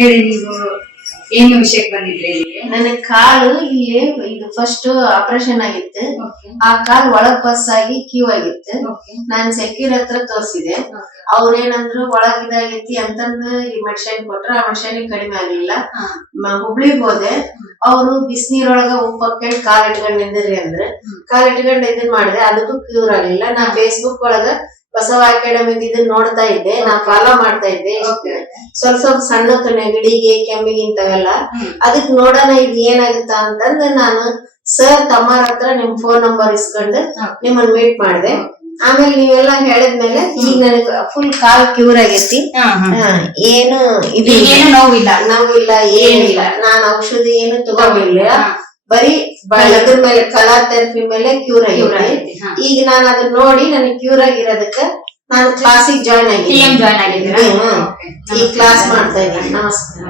ಹೇಳಿ ನೀವು ಏನು ವಿಷಯಕ್ಕೆ ಬಂದಿದ್ರಿ ಇಲ್ಲಿಗೆ? ನನ್ನ ಕಾಲು ಇಲ್ಲಿ ಇದು ಫಸ್ಟ್ ಆಪರೇಷನ್ ಆಗಿತ್ತು. ಆ ಕಾಲ್ ಒಳಗ್ ಬಸ್ ಆಗಿ ಕ್ಯೂ ಆಗಿತ್ತು. ನಾನ್ ಸೆಕ್ಯೂರ್ ಹತ್ರ ತೋರ್ಸಿದೆ. ಅವ್ರೇನಂದ್ರು ಒಳಗ್ ಇದಾಗೈತಿ ಅಂತಂದು ಈ ಮೆಡಿಸಿನ್ ಕೊಟ್ರ. ಆ ಮೆಡಿಸಿನ್ ಕಡಿಮೆ ಆಗ್ಲಿಲ್ಲ. ಹುಬ್ಳಿಗ್ ಹೋದೆ. ಅವ್ರು ಬಿಸಿನೀರೊಳಗ ಉಪ್ಪು ಹಾಕಿ ಕಾಲ್ ಇಟ್ಕೊಂಡ್ ನಿಂದ್ರಿ ಅಂದ್ರೆ ಕಾಲ್ ಇಟ್ಕೊಂಡ್ ಇದನ್ ಮಾಡಿದೆ. ಅದಕ್ಕೂ ಕ್ಯೂರ್ ಆಗ್ಲಿಲ್ಲ. ನಾ ಫೇಸ್ಬುಕ್ ಒಳಗ ಬಸವ ಅಕಾಡೆಮಿ ಇದನ್ನ ನೋಡ್ತಾ ಇದ್ದೆ. ನಾ ಫಾಲೋ ಮಾಡ್ತಾ ಇದ್ದೆ. ಸ್ವಲ್ಪ ಸಣ್ಣ ನೆಗಡಿಗೆ ಕೆಮ್ಮಿಗೆ ಇಂತವೆಲ್ಲ ಅದಕ್ ನೋಡೋಣ ಇದು ಏನಾಗುತ್ತಾ ಅಂತಂದ್ ನಾನು ಸರ್ ತಮ್ಮರ ಹತ್ರ ನಿಮ್ ಫೋನ್ ನಂಬರ್ ಇಸ್ಕೊಂಡು ನಿಮ್ಮನ್ನ ಮೀಟ್ ಮಾಡಿದೆ. ಆಮೇಲೆ ನೀವೆಲ್ಲಾ ಹೇಳಿದ್ಮೇಲೆ ಈಗ ನನಗ್ ಫುಲ್ ಕಾಲ್ ಕ್ಯೂರ್ ಆಗೈತಿ. ಏನು ಇದು ನೋವಿಲ್ಲ ಏನಿಲ್ಲ. ನಾನ್ ಔಷಧಿ ಏನು ತಗೊಂಡಿಲ್ಲ. ಬರೀ ಇದ್ರ ಮೇಲೆ ಕಲರ್ ಥೆರಪಿ ಮೇಲೆ ಕ್ಯೂರ್ ಆಗೈತಿ. ಈಗ ನಾನು ಅದನ್ನ ನೋಡಿ ನನಗೆ ಕ್ಯೂರ್ ಆಗಿರೋದಕ್ಕ ನಾನು ಕ್ಲಾಸಿಗೆ ಜಾಯ್ನ್ ಆಗಿದ್ದೀನಿ. ಈ ಕ್ಲಾಸ್ ಮಾಡ್ತಾ ಇದ್ದೀನಿ. ನಮಸ್ಕಾರ.